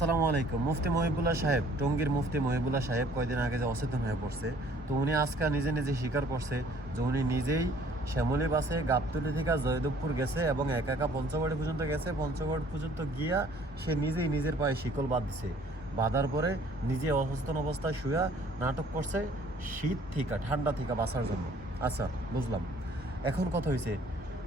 আসসালামু আলাইকুম। মুফতি মহিবুল্লাহ সাহেব, টঙ্গীর মুফতি মহিবুল্লাহ সাহেব কয়দিন আগে যে অচেতন হয়ে পড়ছে, তো উনি আজকে নিজে নিজে স্বীকার করছে যে উনি নিজেই শ্যামলী বাসে গাবতলি থেকে জয়দেবপুর গেছে এবং একা একা পঞ্চগড় পর্যন্ত গেছে। পঞ্চগড় পর্যন্ত গিয়া সে নিজেই নিজের পায়ে শিকল বাদ দিছে বাঁধার পরে নিজে অসুস্থন অবস্থায় শুয়া নাটক করছে শীত থেকে, ঠান্ডা থেকে বাঁচার জন্য। আচ্ছা বুঝলাম। এখন কথা হয়েছে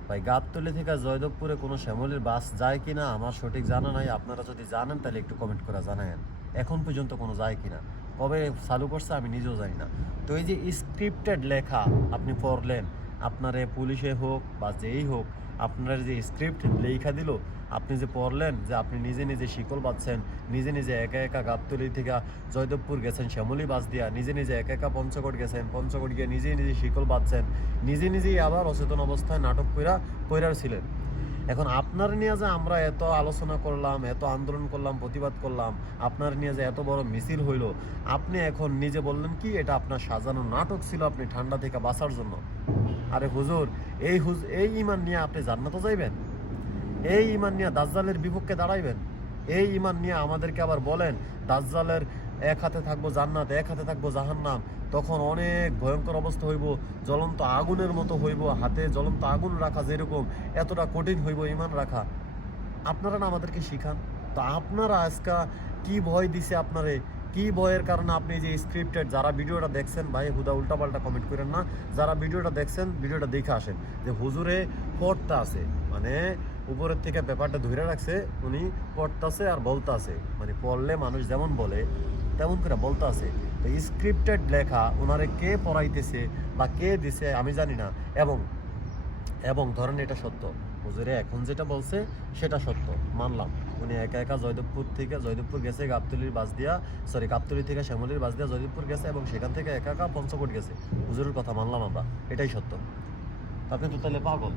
ভাই, গাবতলি থেকে জয়দেবপুরে কোনো শ্যামলের বাস যায় কি না আমার সঠিক জানা নাই। আপনারা যদি জানেন, তাহলে একটু কমেন্ট করে জানায়েন। এখন পর্যন্ত কোনো যায় কি না। কবে চালু করছে আমি নিজেও জানি না। তো এই যে স্ক্রিপ্টেড লেখা আপনি পড়লেন, আপনার পুলিশে হোক বা যেই হোক আপনার যে স্ক্রিপ্ট লেখা দিল, আপনি যে পড়লেন, যে আপনি নিজে নিজে শিকল বাঁধছেন, নিজে নিজে একা একা গাবতলি থেকে জয়দেবপুর গেছেন শ্যামলী বাস দিয়া, নিজে নিজে একা একা পঞ্চকোট গেছেন, পঞ্চকোট গিয়ে নিজে নিজে শিকল বাঁধছেন, নিজে নিজেই আবার অচেতন অবস্থায় নাটক কইরা কইরার ছিলেন। এখন আপনার নিয়ে যে আমরা এত আলোচনা করলাম, এত আন্দোলন করলাম, প্রতিবাদ করলাম, আপনার নিয়ে যে এত বড় মিছিল হইল, আপনি এখন নিজে বললেন কি, এটা আপনার সাজানো নাটক ছিল আপনি ঠান্ডা থেকে বাঁচার জন্য? আরে হুজুর, এই হুজ, এই ইমান নিয়ে আপনি জান্নাতে যাইবেন? এই ইমান নিয়ে দাজ্জালের বিপক্ষে দাঁড়াইবেন? এই ইমান নিয়ে আমাদেরকে আবার বলেন, দাজ্জালের এক হাতে থাকব জান্নাত, এক হাতে থাকব জাহান্নাম, তখন অনেক ভয়ঙ্কর অবস্থা হইব, জ্বলন্ত আগুনের মতো হইব, হাতে জ্বলন্ত আগুন রাখা যেরকম, এতটা কঠিন হইব ইমান রাখা। আপনারা না আমাদেরকে শিখান? তো আপনারা আজকা কি ভয় দিছে আপনারে? কি ভয়ের কারণে আপনি যে স্ক্রিপ্টেড যারা ভিডিওটা দেখছেন, ভাই, হুদা উল্টাপাল্টা কমেন্ট করেন না। যারা ভিডিওটা দেখছেন, ভিডিওটা দেখে আসেন যে হুজুরে পড়তা আছে। মানে উপরের থেকে পেপারটা ধরে রাখছে, উনি পড়তাছে আর বলতাছে মানে পড়লে মানুষ যেমন বলে, তেমন করে বলতাছে তো স্ক্রিপ্টেড লেখা ওনারে কে পড়াইতেছে বা কে দিছে আমি জানি না। এবং এবং ধরেন এটা সত্য। হুজুরে, এখন যেটা বলছে সেটা সত্য, মানলাম। উনি একা একা জয়দেবপুর থেকে, জয়দেবপুর গেছে গাবতলির বাস দিয়া সরি গাবতলি থেকে শ্যামলির বাস দিয়া জয়দেবপুর গেছে এবং সেখান থেকে একা একা পঞ্চকোট গেছে। হুজুরের কথা মানলাম আমরা, এটাই সত্য। আপনি তো তাহলে পাগল।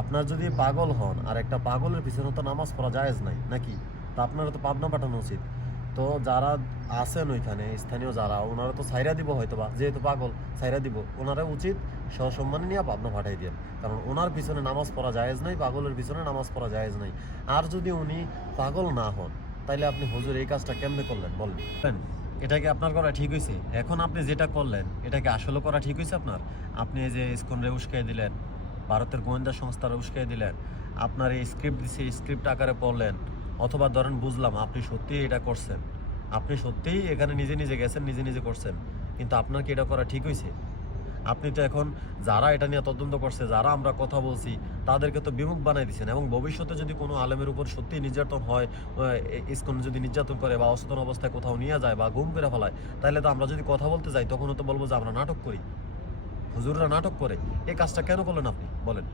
আপনার যদি পাগল হন, আর একটা পাগলের পিছনে তো নামাজ পড়া জায়েজ নাই, নাকি? তা আপনারা তো পাবনা পাঠানো উচিত। তো যারা আছেন ওইখানে, স্থানীয় যারা, ওনারা তো সাইরা দিব হয়তো বা যেহেতু পাগল সাইরা দিব। ওনারা উচিত সসম্মানে নিয়ে পাবনা পাঠাই দেন। কারণ ওনার পিছনে নামাজ পড়া জায়েজ নাই, পাগলের পিছনে নামাজ পড়া জায়েজ নাই। আর যদি উনি পাগল না হন, তাইলে আপনি হুজুর এই কাজটা কেমনে করলেন? বলেন। এটা কি আপনার করা ঠিক হয়েছে এখন আপনি যেটা করলেন এটাকে আসলে করা ঠিক হয়েছে আপনার? আপনি যে ইস্কনরে উস্কাই দিলেন, ভারতের গোয়েন্দা সংস্থার উস্কাই দিলেন, আপনার এই স্ক্রিপ্ট দিছে স্ক্রিপ্ট আকারে পড়লেন অথবা ধরেন বুঝলাম আপনি সত্যিই এটা করছেন। আপনি সত্যিই এখানে নিজে নিজে গেছেন, নিজে নিজে করছেন। কিন্তু আপনার কি এটা করা ঠিক হয়েছে আপনি তো এখন যারা এটা নিয়ে তদন্ত করছে, যারা আমরা কথা বলছি, তাদেরকে তো বিমুখ বানাই দিচ্ছেন এবং ভবিষ্যতে যদি কোনো আলেমের উপর সত্যি নির্যাতন হয় ইস্কন যদি নির্যাতন করে বা অচেতন অবস্থায় কোথাও নিয়ে যায় বা ঘুম করে ফেলায়, তাহলে তো আমরা যদি কথা বলতে যাই, তখনও তো বলব যে আমরা নাটক করি। হুজুররা নাটক করে। এই কাজটা কেন করলেন আপনি? বলেন।